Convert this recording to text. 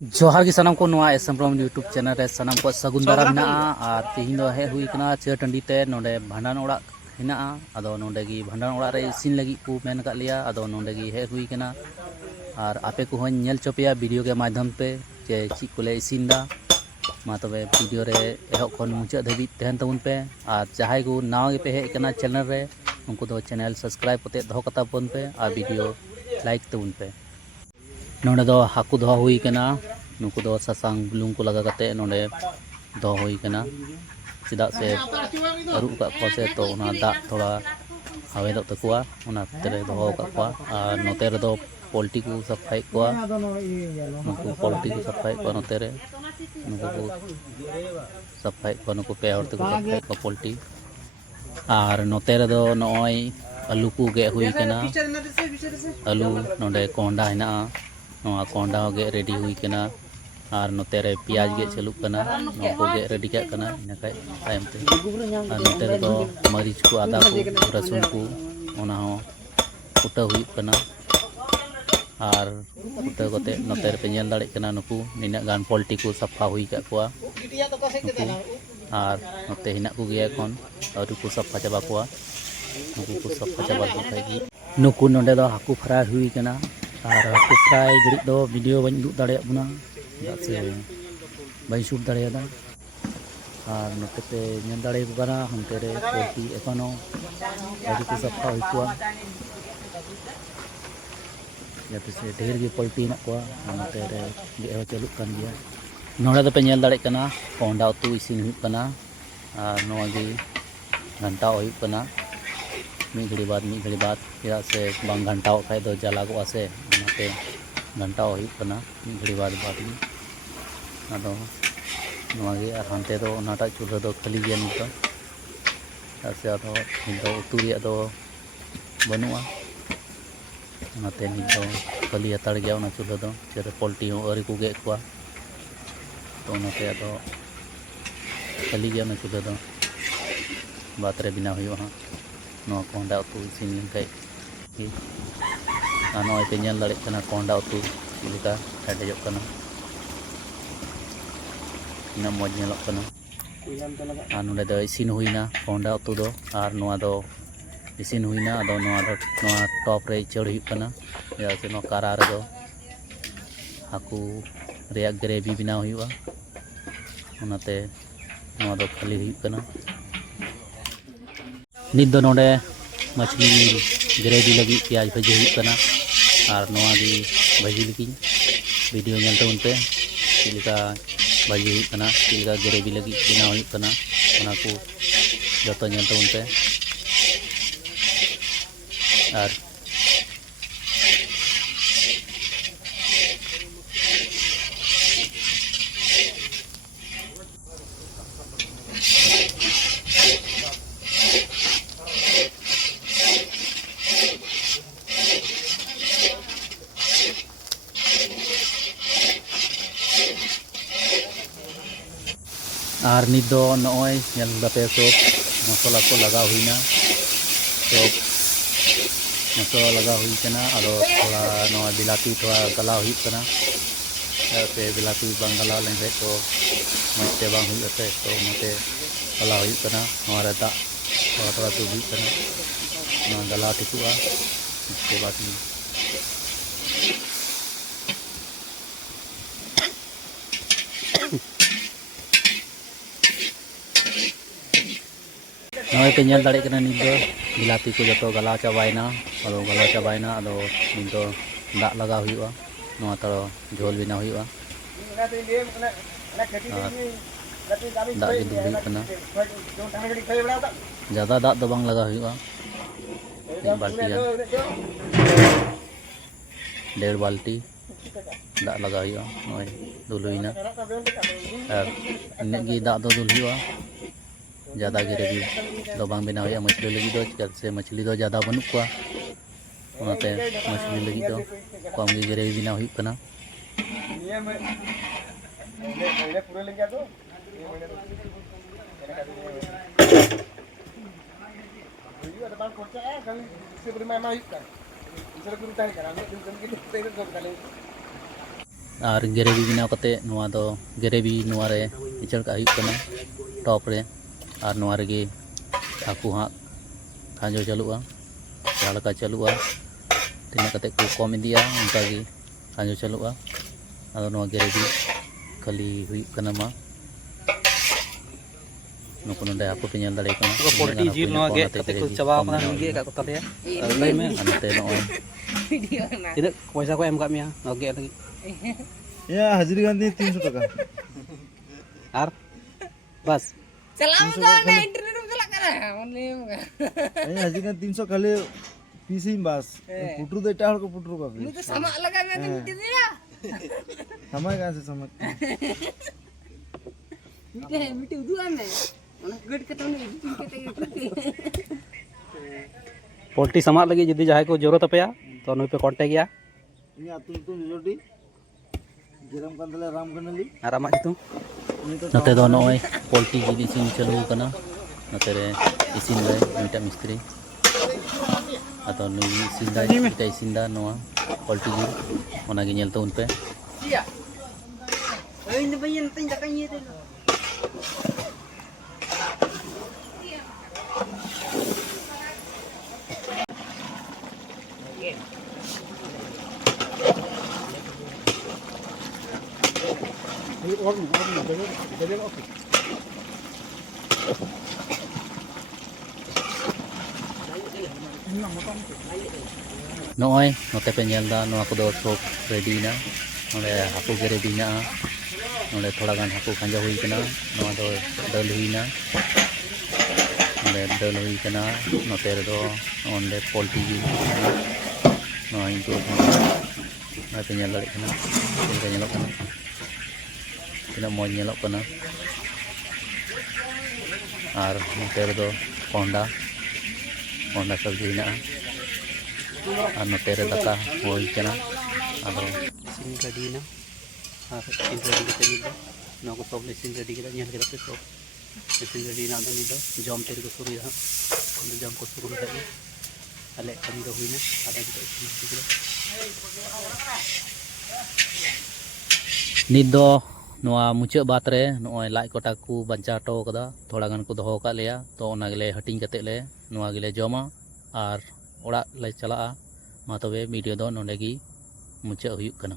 जोहार की सनम को नवा एसएम प्रॉम यूट्यूब चैनल रे सनम को सगुन दारा मेना और तेहिं दो हे हुई कना चे टंडी ते नोडे भांडान ओड़ा हेना आदो नोडे गी भांडान ओड़ा रे इसिन लगी को मेन का लिया आदो नोडे गी हे हुई कना और आपे को हों नेल चोपिया वीडियो के माध्यम पे जे ची कोले इसिन दा मा तबे वीडियो रे एहो खन मुचा धबी तहन तबुन पे और जहाय को नावा गे पे हे कना चैनल रे उनको दो चैनल सब्सक्राइब कते दो कता बन पे और वीडियो लाइक तबुन पे नोडे दो हाकू दो हुई कना नुकु दो सासांग बुलुंग को लगा कते नोडे दो हुई कना चिदा से अरु का को से तो ओना दा थोड़ा हवे दो तकुआ ओना तेरे दो का को और नोते रे दो पोल्ट्री को सफाई को नुकु पोल्ट्री को सफाई को नोते रे नुकु को सफाई को नुकु पे और को सफाई को पोल्ट्री और नोते रे दो नोय आलू को गे हुई कना आलू नोडे कोंडा हिना नोआ कोंडा गे रेडी हुई कना और नोते रे प्याज गे चलू कना नको गे रेडी का कना इना काय टाइम ते और नोते रे दो मरीच को आदा को रसुन को ओना हो उटा हुई कना और उटा गोते नोते रे पे नेल दाड़े कना नुकु निना गान पोल्ट्री को सफा हुई का कोआ और नोते हिना को गे कोन और को सफा चाबा कोआ नुकु को सफा चाबा को खाई नुकु नोडे दो हाकू फ्राई हुई कना और हाकू फ्राई घड़ी दो वीडियो बन दु दाड़े बुना से बाई शूट दाड़ा और नोते पे नेल दाड़े बना हमते रे पोल्ट्री एखोनो अभी को सफा हुई को जाते से ढेर गे पोल्ट्री ना को नोते रे गे हो चलु कान गया नोडे दो पे नेल दाड़े कना कोंडा उतु इसिन हुई कना और नोआ गे घंटा हुई कना मी घड़ी बाद चेदा से बांग घंटा खाय दो जला को से ओनाते घंटा हुई कना मी घड़ी बाद आदो नवागे और हानते दो नाटा चूल्हा दो खाली गया नित से आदो नित उतु रिया दो बनुआ ओनाते नित दो खाली हताड़ गया ओना चूल्हा दो चेरे पोल्ट्री हो अरी को गे कोआ तो ओनाते आदो खाली गया ओना चूल्हा दो बात रे बिना हुई हाँ नवा कोंडा उतु इसिन लिंकाय की नय पे नेल दाड़े कना कोंडा उतु चिलिका हेडेजो कना इना मज नेलक कना और नोडे दो इसिन हुईना कोंडा उतु दो और नवा दो इसिन हुईना आदो नवा दो नवा टॉप रे चढ़ हुई कना या से नो कारा रे दो हाकू रेया ग्रेवी बिना हुईवा ओनाते नवा दो खाली हुई कना नित दो नोडे मछली ग्रेवी लगी प्याज भाजी हुई कना और नवा गी भाजी लगी वीडियो नेल तबन पे चिलिका भाजी हुई कना चिलिका ग्रेवी लगी बिना हुई कना ओना को जतो नेल तबन पे और नित दो नय नेल दापे सब मसला को लगा हुईना सब मसला लगा हुई कना आदो थोड़ा नवा बिलाती थोड़ा गला हुई कना से बिलाती बांग गला लेंगे तो मते बांग हुई से तो मते गला हुई कना नवा रे दा थोड़ा थोड़ा तो हुई कना नवा गला टिकुआ उसके बाद में नय पे नेल दाड़े कना नित दो बिलाती को जतो गला चाबायना आदो गला चाबायना आदो नित दो दा लगा हुईवा नवा तो झोल बिना हुईवा दा गे दुबई कना ज़्यादा दा दो बांग लगा हुईवा एक बाल्टी गान 1.5 बाल्टी दा लगा हुईवा नय दुल हुईना और इन्ने गे दा दो दुल हुईवा ज़्यादा ग्रेवी दो बांग बिना हुई मछली लगी दो चिका से मछली दो ज़्यादा बनू कोआ ओनाते मछली लगी दो कम गे ग्रेवी बिना हुई कना और ग्रेवी बनाव कते नोआ दो ग्रेवी नोआ रे इचड़ का हुई कना टॉप रे और नोआ रेगे हाकू हाँ खांजो चलुआ जहाँ लगा चलुआ तीना कते को कम इदिया उनका गी खांजो चलुआ आदो नोआ ग्रेवी खाली हुई कना मा नुको नोंडे हाकू पे नेल दाड़े कना पोल्ट्री जिल नोआ गे कते को चबा कना गे का कता ले लई में अनते नोय तिना पैसा को एम का मिया नोआ गे लगी या हाजिरी गांधी 300 টাকা और बस चलाओ तो ना इंटरनेट में चला कर ओनली ये हाजिरी गांधी 300 खाली पीसी बस पुटरू दे टाड़ को पुटरू का मुझे समा लगा मैं तो मिट दिया समय कहां से समय मिटे उदुआ में ओना गड के तो नहीं एडिटिंग के पोल्ट्री समाज लगी जदी जहां को जरूरत पे तो नुई पे कांटेक्ट गया ini atul tu jodi jeram kandala ram kanali आराम तू नते दो नोय पोल्ट्री जिल इसिन चलु कना नते रे इसिन ले मिटा मिस्त्री अतो नुई इसिन दा मिटा इसिन दा नोआ पोल्ट्री जिल ओना गे नेल तउन पे iya ini bayan tin da kanye de नोय नोते पे नेल दा नोआ को दो सब रेडी ना नोडे हाकू गे रेडी ना नोडे थोड़ा गान हाकू खांजा हुई कना नोआ दो दल हुई ना नोडे दल हुई कना नोते रे दो ओंडे पोल्ट्री जी नोआ इंटू ना पे नेल दाड़े कना ते नेलो कना tina mo nyelok kana और नोते रे दो कोंडा कोंडा सब्जी ना और नोते रे दाका होई कना आदो सिंग रेडी ना और सिंग रेडी के तनी ना को सब ले सिंग रेडी के नेल के तो सिंग रेडी ना दनी दो जम तेरे को शुरू हा जम को शुरू कर अले कमी दो हुई ना आधा की तो नित दो नोआ मुचाद बात रे नोय लाइ कोटा को बंचा टो कदा थोड़ा गान को दोहो का लिया तो ओना गेले हटिंग कते ले नोआ गेले जमा और ओड़ा ले चला मा तबे वीडियो दो नोंडे गी मुचाद हुयुक कना।